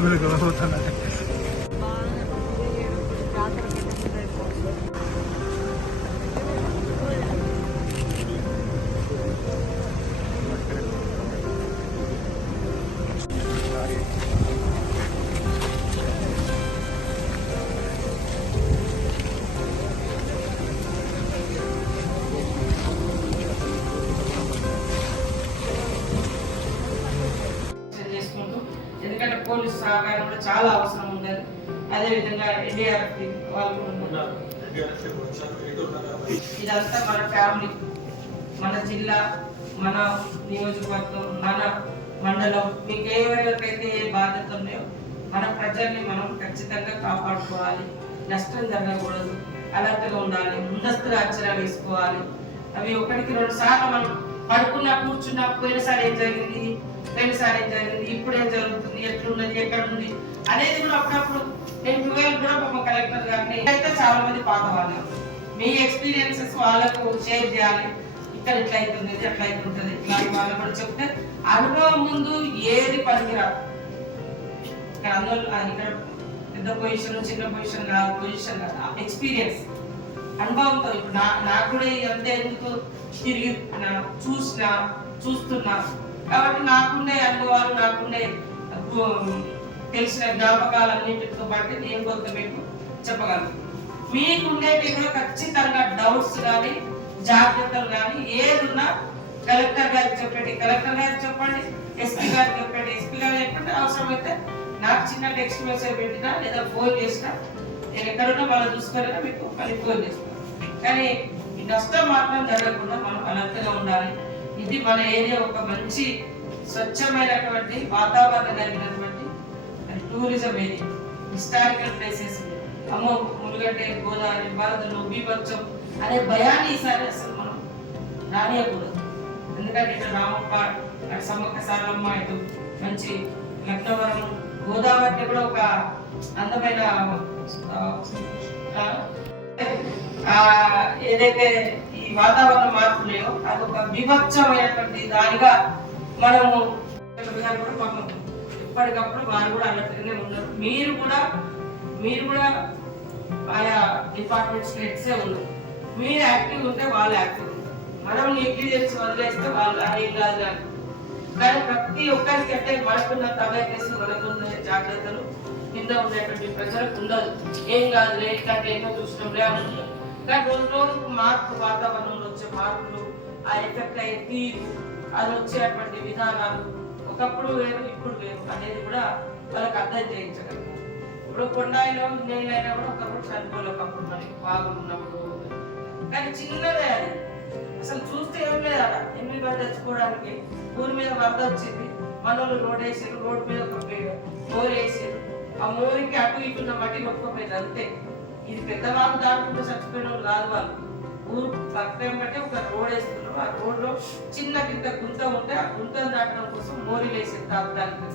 ぐるいる回ろ。కూడా చాలా అవసరం ఉన్నది అదేవిధంగా ఎన్డీఆర్ఎఫ్ వాళ్ళు కూడా ఉన్నారు. ఇదంతా మన ఫ్యామిలీ మన జిల్లా మన నియోజకవర్గం మన మండలం. మీకు ఎవరికైతే ఏ బాధ్యత ఉన్నాయో మన ప్రజల్ని మనం ఖచ్చితంగా కాపాడుకోవాలి. నష్టం జరగకూడదు. అలర్ట్గా ఉండాలి. ముందస్తుగా అంచనా వేసుకోవాలి. అవి ఒకటికి రెండు సార్లు మనం పడుకున్నా కూర్చున్నా పోయినసారి ఏం జరిగింది? పోయినసారి ఏం జరిగింది? ఇప్పుడు ఏం జరుగుతుంది? ఎట్లున్నది? ఎక్కడ ఉంది? అనేది కూడా అప్పుడప్పుడు నేను ట్వెల్వ్ కూడా మా కలెక్టర్ గారిని అయితే చాలా మంది పాత వాళ్ళు. మీ ఎక్స్పీరియన్సెస్ వాళ్ళకు షేర్ చేయాలి. ఇక్కడ ఇట్లా అవుతుంది అట్లా అవుతుంటుంది ఇట్లాంటి వాళ్ళు కూడా చెప్తే అనుభవం ముందు ఏది పనికిరాదు ఇక్కడ అందరూ ఇక్కడ పెద్ద పొజిషన్ చిన్న పొజిషన్ కాదు పొజిషన్ కాదు. ఎక్స్పీరియన్స్ అనుభవంతో ఇప్పుడు నా నాకు కూడా అంతే ఎందుకు తిరిగి చూసినా చూసిన చూస్తున్నా. కాబట్టి నాకుండే అనుభవాలు నాకుండే తెలిసిన జ్ఞాపకాలన్నింటితో బట్టి నేను కొంత మీకు చెప్పగలను. మీకుండే కూడా ఖచ్చితంగా డౌట్స్ కానీ జాగ్రత్తలు కానీ ఏదున్నా కలెక్టర్ గారికి చెప్పండి. కలెక్టర్ గారికి చెప్పండి ఎస్పీ గారికి చెప్పండి. ఎస్పీ గారు చెప్పండి అవసరమైతే నాకు చిన్న టెక్స్ట్ మెసేజ్ పెట్టినా లేదా ఫోన్ చేసినా నేను ఎక్కడున్నా వాళ్ళు చూసుకోలేదా మీకు మళ్ళీ ఫోన్ చేస్తాను కానీ ఈ నష్టం మాత్రం జరగకుండా మనం అలర్ట్గా ఉండాలి. ఇది మన ఏరియా ఒక మంచి స్వచ్ఛమైనటువంటి వాతావరణం కలిగినటువంటి టూరిజం ఏరియా. Historical places. అమ్మో మునుగంటే గోదావరి వరదలు బీభత్సం అనే భయాన్ని ఈసారి అసలు మనం రానియకూడదు. ఎందుకంటే ఇటు రామప్ప అటు సమ్మక్క సారమ్మ ఇటు మంచి లక్నవరం గోదావరి కూడా ఒక అందమైన ఏదైతే ఈ వాతావరణ మార్పులేయో అది ఒక విభత్సమైనటువంటి దానిగా మనము గారు కూడా పాపం ఎప్పటికప్పుడు వారు కూడా అన్నట్టుగానే ఉన్నారు. మీరు కూడా మీరు కూడా ఆయా డిపార్ట్మెంట్స్ హెడ్సే ఉన్నారు. మీరు యాక్టివ్ ఉంటే వాళ్ళు యాక్టివ్ ఉంటారు. మనం నెగ్లిజెన్స్ వదిలేస్తే వాళ్ళు ఏం కాదు అని కానీ ప్రతి ఒక్కరికి అంటే మనకున్న అవేర్నెస్ మనకున్న జాగ్రత్తలు కింద ఉండేటువంటి ప్రజలకు ఉండదు. ఏం కాదు లేకంటే ఎన్నో చూసినాం లే అని కానీ రోజు రోజుకు మార్పు వాతావరణంలో వచ్చే మార్పులు ఆ ఎఫెక్ట్ అయ్యే తీరు అది వచ్చేటువంటి విధానాలు ఒకప్పుడు వేరు ఇప్పుడు వేరు అనేది కూడా వాళ్ళకి అర్థం చేయించగలం. ఇప్పుడు కొండాయిలో నేనైనా కూడా ఒకప్పుడు చనిపోలే ఒకప్పుడు మరి బాగున్నప్పుడు కానీ చిన్నదే అది. అసలు చూస్తే ఏం లేదు అక్కడ. ఎనిమిది మంది తెచ్చుకోవడానికి ఊరి మీద వరద వచ్చింది. మనోళ్ళు రోడ్ వేసారు రోడ్డు మీద ఒక మోరు వేసారు ఆ మోరికి అటు ఇటు మట్టి నొక్కపోయింది అంతే. ఇది పెద్దవాళ్ళు దాటుకుంటూ చచ్చిపోయిన వాళ్ళు కాదు వాళ్ళు. ఊరు పక్కన బట్టి ఒక రోడ్ వేస్తున్నారు. ఆ రోడ్లో చిన్న కింద గుంత ఉంటే ఆ గుంతను దాటడం కోసం మోరీ వేసేది తాగడానికి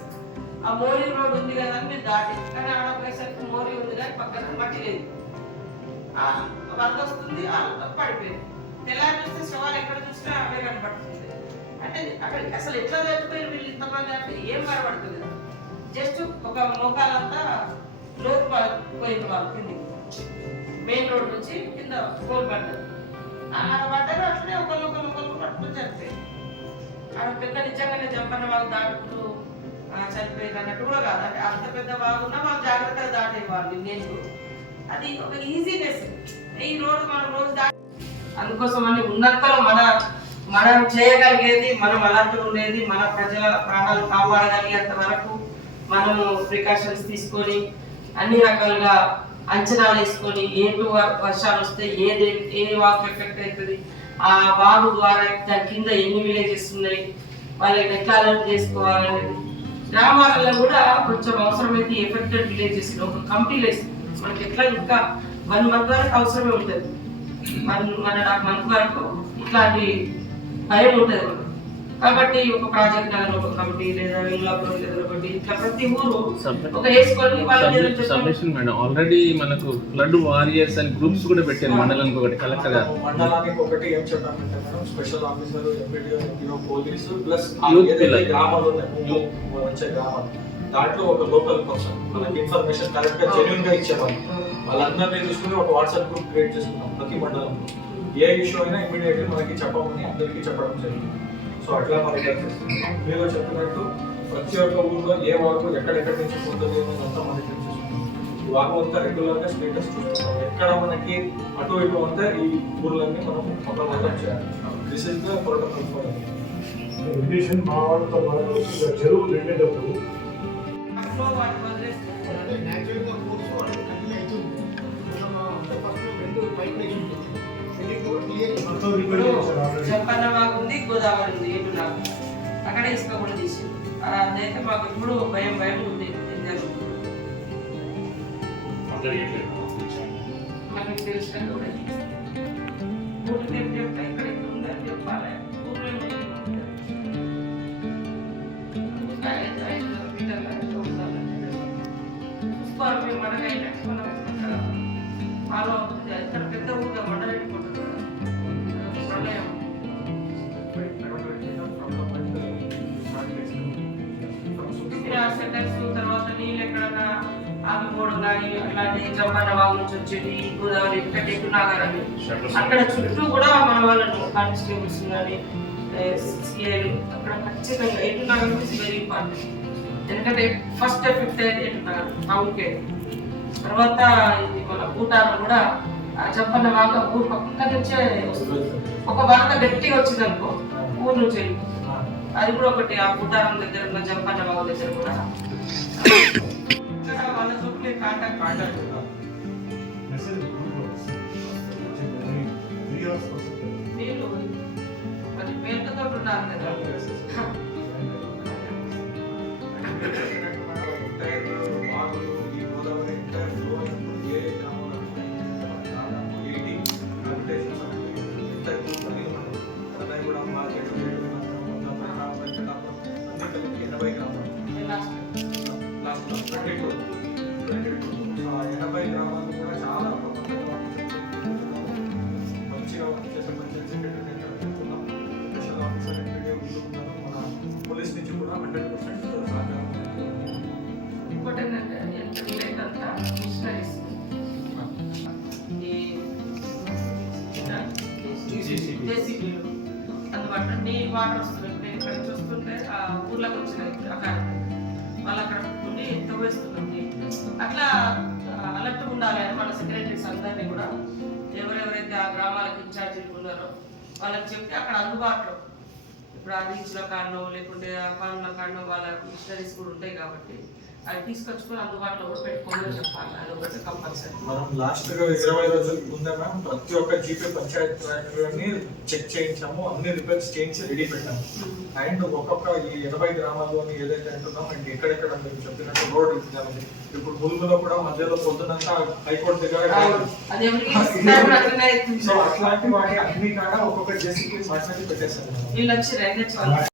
ఆ మోరీ రోడ్ ఉంది కదా అని మేము దాటి కానీ ఆడ పోయేసరికి మోరీ ఉంది కానీ పక్కన మట్టి లేదు. ఆ వరద వస్తుంది ఆ పడిపోయింది. తెల్లారి చూస్తే శవాలు ఎక్కడ చూసినా అవే కనపడుతుంది అంటే అక్కడ అసలు ఎట్లా చచ్చిపోయారు వీళ్ళు ఇంతమంది అంటే ఏం కనబడుతుంది? జస్ట్ ఒక మోకాలంతా లోతు పోయిన పోయింది వాళ్ళు కిందికి. మెయిన్ రోడ్ నుంచి కింద కోల్ పడ్డారు ఆడ పడ్డారు అట్లనే ఒకళ్ళు ఒకళ్ళు ఒకళ్ళు పట్టుకుని చనిపోయారు. ఆడ పెద్ద నిజంగానే జంపన్న వాళ్ళు దాటుకుంటూ చనిపోయారు అన్నట్టు కూడా కాదు. అంటే అంత పెద్ద బాగున్నా వాళ్ళు జాగ్రత్తగా దాటేవాళ్ళు నేను అది ఒక ఈజీనెస్. ఈ రోడ్ మనం రోజు దాటి అందుకోసం అని ఉన్నంతలో మన మనం చేయగలిగేది మనం అలాంటి ఉండేది మన ప్రజల ప్రాణాలు కాపాడగలిగేంత వరకు మనము ప్రికాషన్స్ తీసుకొని అన్ని రకాలుగా అంచనాలు వేసుకొని ఏ వర్షాలు వస్తే ఏది ఏ వాక్ ఎఫెక్ట్ అవుతుంది? ఆ వాగు ద్వారా దాని కింద ఎన్ని విలేజెస్ ఉన్నాయి? వాళ్ళకి ఎట్లా అలర్ట్ చేసుకోవాలనేది గ్రామాలలో కూడా కొంచెం అవసరమైతే ఎఫెక్టెడ్ విలేజెస్ ఒక కమిటీ లేదు మనకి ఎట్లా ఇంకా వన్ మంత్ వరకు అవసరమే ఉంటుంది. వన్ మన మంత్ వరకు ఇట్లాంటి భయం ఉంటుంది కాబట్టి ఒక ప్రాజెక్ట్ నగర్ ఒక కమిటీ లేదా వెంగళాపురం లేదా ఒకటి ఇట్లా ప్రతి ఊరు ఒక వేసుకొని వాళ్ళ మీద చెప్పి- సబ్మిషన్ మేడం ఆల్రెడీ మనకు ఫ్లడ్ వారియర్స్ అని గ్రూప్స్ కూడా పెట్టారు మండలానికి ఒకటి కలెక్టర్ గారు. మండలానికి ఒకటి ఏం చెప్పామంటే madam special officer MPDO police plus. గ్రామాలు వచ్చే గ్రామాలు. దాంట్లో ఒక లోకల్ పర్సన్ మనకి ఇన్ఫర్మేషన్ కరెక్ట్గా జెన్యున్గా ఇచ్చేవాళ్ళు. వాళ్ళందరినీ చూసుకుని ఒక వాట్సాప్ గ్రూప్ క్రియేట్ చేసుకున్నాం ప్రతి మండలంలో. ఏ ఇష్యూ అయినా ఇమీడియట్ మనకి చెప్పమని అందరికీ చెప్పడం జరిగింది. సో అట్లా మనకి మీరు చెప్పినట్టు ప్రతి ఒక్క ఊర్లో ఏ వాకు ఎక్కడెక్కడి నుంచి పోతుంది అంతా మనకి తెలుసుకుంటాం ఈ వాకు అంతా రెగ్యులర్గా స్టేటస్ చూస్తున్నాం. ఎక్కడ మనకి అటు ఇటు అంతా ఈ ఊర్లన్నీ మనం మొత్తం మొత్తం చేయాలి this is the protocol for irrigation మా వాళ్ళతో చెరువు నిండేటప్పుడు చెప్పన్న మాకు ఉంది గోదావరి ఉంది ఏడు నాకు అక్కడే ఇసుక కూడా తీసి అదైతే మాకు ఎప్పుడు భయం భయం ఉంది. మనకి తెలిసిన ఆగిపోవడం కానీ అట్లాంటి జంపన్న వాళ్ళ నుంచి వచ్చేది గోదావరి ఇంకా టెక్కు నాగారని అక్కడ చుట్టూ కూడా మన వాళ్ళను కానిస్టేబుల్స్ కానీ సిఐలు అక్కడ ఖచ్చితంగా Eturnagaram is very important ఎందుకంటే ఫస్ట్ ఎఫెక్ట్ అయితే ఎటు నాగరం టౌన్కే. తర్వాత ఇది మన భూటాన్ కూడా ఆ జంపన్న వాక ఊరు పక్క నుంచే వస్తుంది. ఒక వరద గట్టిగా వచ్చింది అనుకో ఊరు నుంచి అది కూడా ఒకటి ఆ భూటానం దగ్గర ఉన్న జంపన్న వాగు దగ్గర కూడా. చుట్టూ contact contact message group three hours వస్తుంది నీళ్ళు మరి పేరుతో ఉన్నారు జేసీబీలు అందుబాటులో నీ వాటర్ వస్తుంది. నేను ఇక్కడ చూస్తుంటే ఆ ఊర్లోకి వచ్చినాయి అక్కడ వాళ్ళు అక్కడ ఉండి తవ్వేస్తున్నాం అట్లా అలర్ట్ ఉండాలి అని మన సెక్రటరీస్ అందరినీ కూడా. ఎవరెవరైతే ఆ గ్రామాలకు ఇన్ఛార్జీలు ఉన్నారో వాళ్ళకి చెప్తే అక్కడ అందుబాటులో. ఇప్పుడు ఆ బీచ్లో కాడనో లేకుంటే ఆ పనుల కాడనో వాళ్ళ మిషనరీస్ కూడా ఉంటాయి కాబట్టి. అవి తీసుకొచ్చుకొని అందుబాటులో కూడా పెట్టుకోమని చెప్పాలి. అది ఒకటి కంపల్సరీ మనం లాస్ట్ ఇరవై రోజుల ముందే మ్యామ్ ప్రతి ఒక్క జీపీ పంచాయత్ చెక్ చేయించాము. అన్ని రిపేర్స్ చేయించి రెడీ పెట్టాము. అండ్ ఒక్కొక్క ఈ ఎనభై గ్రామాలు అని ఏదైతే అంటున్నాం అండ్ ఎక్కడెక్కడ మీరు చెప్పినట్టు రోడ్ ఎగ్జామ్ ఇప్పుడు ములుగులో కూడా మధ్యలో పొద్దునంతా హైకోర్టు దగ్గర అది. సో అట్లాంటి వాటి అన్ని కాడ ఒక్కొక్క జేసీకి మాట్లాడి రెండు